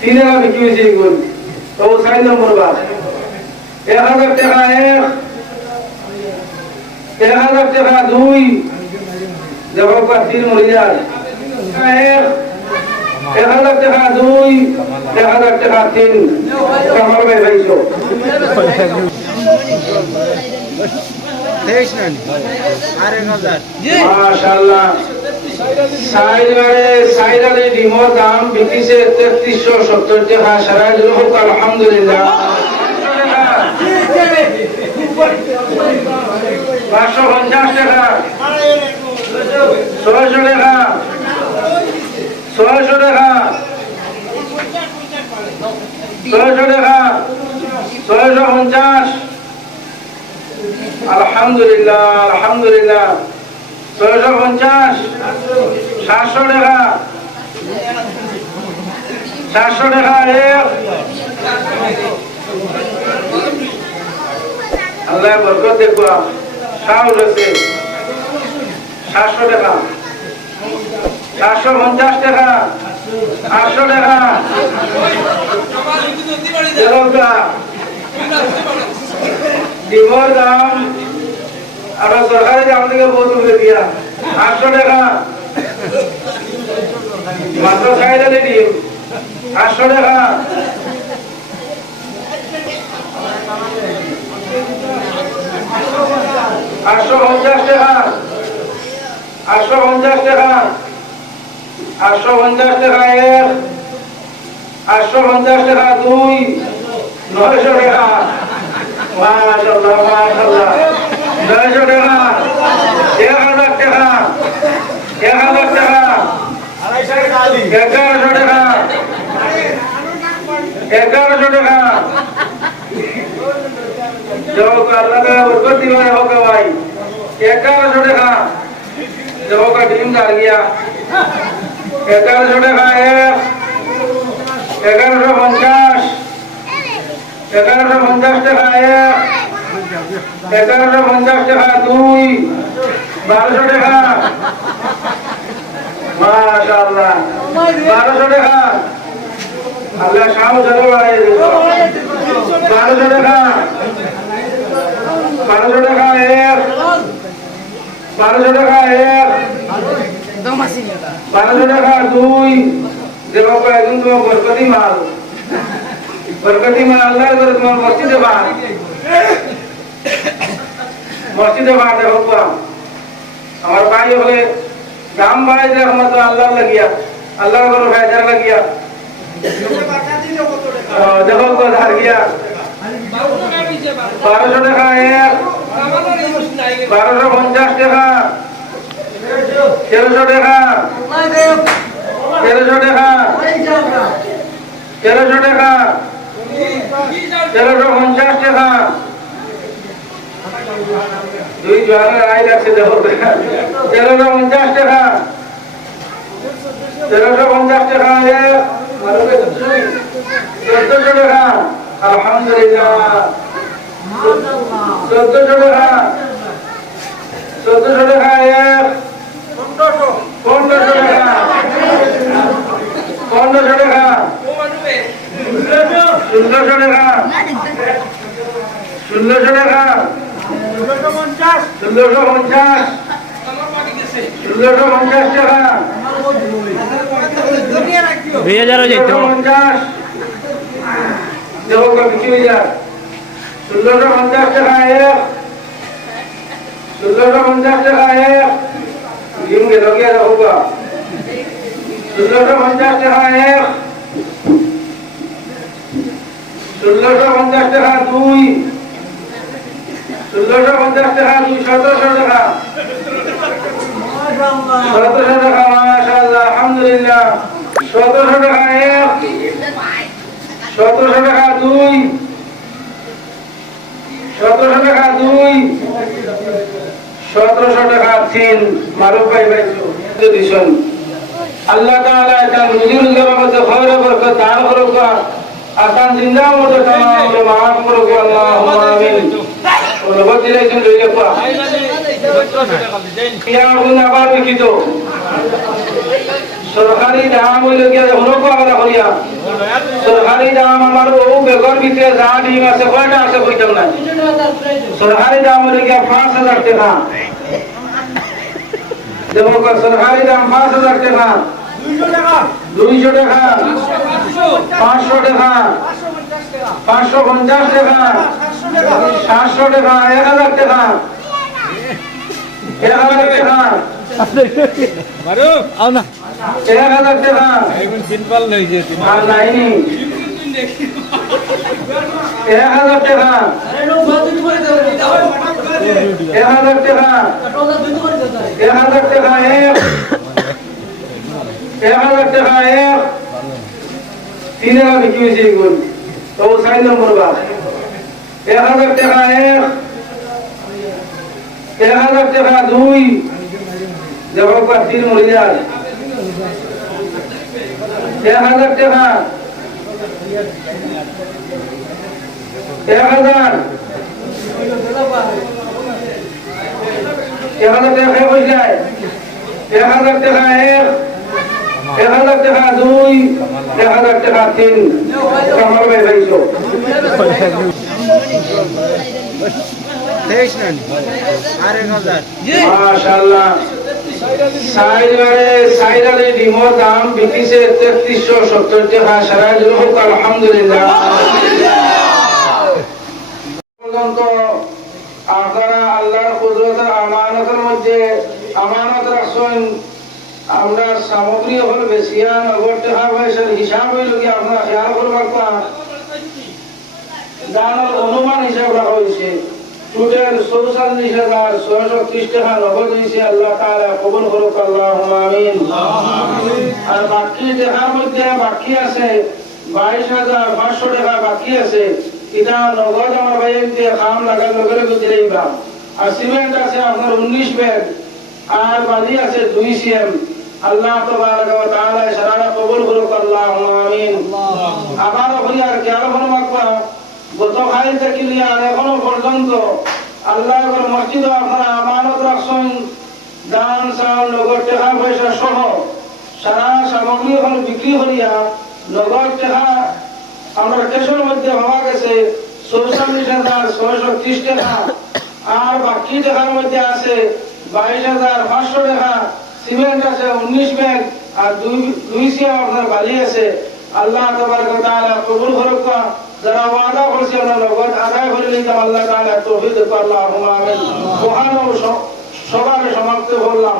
3 টাকা বিক্রি হয়েছে এগুলো তো 4 নম্বর বার 1000 টাকা 1 1000 টাকা 2 দেখো কত 3 মরে যায় 1000 টাকা 2 1000 টাকা 3 কামাল ভাই ভাইছো মাশাআল্লাহ সাইরালে ডিমো দাম বিকিছে 3370 টাকা সারা হোক আলহামদুলিল্লাহ 550 টাকা 600 টাকা 600 টাকা 600 টাকা 650 আলহামদুলিল্লাহ আলহামদুলিল্লাহ 650 700 টাকা 700 টাকা আল্লাহ বরকত দেখো সাউল আছে 700 টাকা 750 টাকা 800 টাকা ডিমোর দাম আমরা সরকারি দাম থেকে বহুত উঠে দিয়া 800 টাকা মাত্র সাইডালে ডিম 800 টাকা 850 টাকা 850 টাকা 850 টাকা 1 850 টাকা 2 900 টাকা মাশাআল্লাহ মাশাআল্লাহ 900 টাকা 1000 টাকা 1000 টাকা 1100 টাকা 1100 টাকা जो अल्लाह का बरकत दीवाना होगा भाई 1100 टाका जो का टीम डाल गया 1100 टाका 1150 1150 टाका 1150 टाका 2 1200 टाका माशाअल्लाह 1200 टाका अल्लाह शाम चलो भाई 1200 टाका 1200 টাকা 1 1200 টাকা 1 1200 টাকা 2 দেখো একদম তো বরকতি মাল আল্লাহর করে তোমার মসজিদে বাদ দেখো আমার ভাই হলে দাম বাড়াই দেয় রহমত আল্লাহর লাগিয়া আল্লাহর করে ফায়দার লাগিয়া দেখো তো ধার গিয়া 1200 টাকা 1 1250 টাকা 1300 টাকা 1300 টাকা 1300 টাকা 1350 টাকা 2 জোয়ারের আই লাগছে দেখো 1350 টাকা 1350 টাকা 1400 টাকা আলহামদুলিল্লাহ 1400 টাকা 1400 টাকা 1500 টাকা 1500 টাকা 1600 টাকা 1600 টাকা 1650 1650 টাকা 2000 যেত 1650 দেখো কিছু যা 1650 টাকা 1650 টাকা ডিম গেল গিয়া হোগা 1650 টাকা 1650 টাকা 2 1650 টাকা 2 1700 টাকা 1700 টাকা মাশাআল্লাহ আলহামদুলিল্লাহ 1700 টাকা 1700 টাকা 2 1700 টাকা 2 1700 টাকা 3 মারুফ ভাই ভাইছো দিছেন আল্লাহ তাআলা এটা রুজির জবাবতে খয়র বরকত দান করুক আসান জিন্দা মত तमाम মাফ করুক আল্লাহুম্মা আমিন ওলবা দিলাইছেন লইলে পা ইয়া গুণ আবার লিখিত সরকারি দাম হইল গিয়া হলো আমরা করিয়া সরকারি দাম আমার ও বেগর ভিতরে যা ডিম আছে কয়টা আছে কইতাম না সরকারি দাম হইল গিয়া 5,000 টাকা দেখো সরকারি দাম 5,000 টাকা 200 টাকা 500 টাকা 550 টাকা 700 টাকা 1,000 টাকা 1,000 টাকা আও না 1,000 টাকা আর নাইনি 1,000 টাকা 1,000 টাকা 1,000 টাকা 1,000 টাকা 3 বিক্রি হয়েছে এগুলো তো 6 নম্বর বা 1,000 টাকা 1,000 টাকা 2 দেখো কত 3 মরে যায় 1,000 টাকা 1,000 টাকা হয়ে যায় 1,000 টাকা 1,000 টাকা 2 1,000 টাকা 3 কামাল ভাই ভাইছো মাশাআল্লাহ সাইডারে ডিমোর দাম বিকিছে 3370 টাকা সারা জুল আলহামদুলিল্লাহ পর্যন্ত আপনারা আল্লাহর কুদরতের আমানতের মধ্যে আমানত রাখছেন আমরা সামগ্রী হল বেশিয়া নগদ টাকা পয়সার হিসাব হইল কি আপনারা খেয়াল করবার দানের অনুমান হিসাব রাখা হয়েছে টোটাল 44,630 টাকা নগদ হয়েছে আল্লাহ তাআলা কবুল করুক আল্লাহুম্মা আমিন আর বাকি টাকার মধ্যে বাকি আছে 22,500 টাকা বাকি আছে এটা নগদ আমার ভাইকে কাম লাগার লগে লগে দিলেইবা আর সিমেন্ট আছে আপনার 19 ব্যাগ আর বালি আছে 2 সিএম আল্লাহ তাবারক ওয়া তাআলা সারা কবুল করুক আল্লাহুম্মা আমিন আবার হইয়ার খেয়াল করবা গত খাইল থেকে এখনো পর্যন্ত আল্লাহর মসজিদ আপনারা আমানত রাখছেন দান চাল নগদ টাকা পয়সা সহ সারা সামগ্রী এখন বিক্রি করিয়া নগদ টাকা আমরা কেশের মধ্যে ভাবা গেছে 44,630 টাকা আর বাকি টাকার মধ্যে আছে 22,500 টাকা সিমেন্ট আছে 19 ব্যাগ আর 2 সিএম আপনার বালি আছে আল্লাহ তাবারক ওয়া তাআলা কবুল করুক যারা ওয়াদা করছে আমরা নগদ আদায় করে নিতাম আল্লাহ তাআলা তৌফিক দাও আল্লাহুম্মা আমিন সবার সমাপ্ত করলাম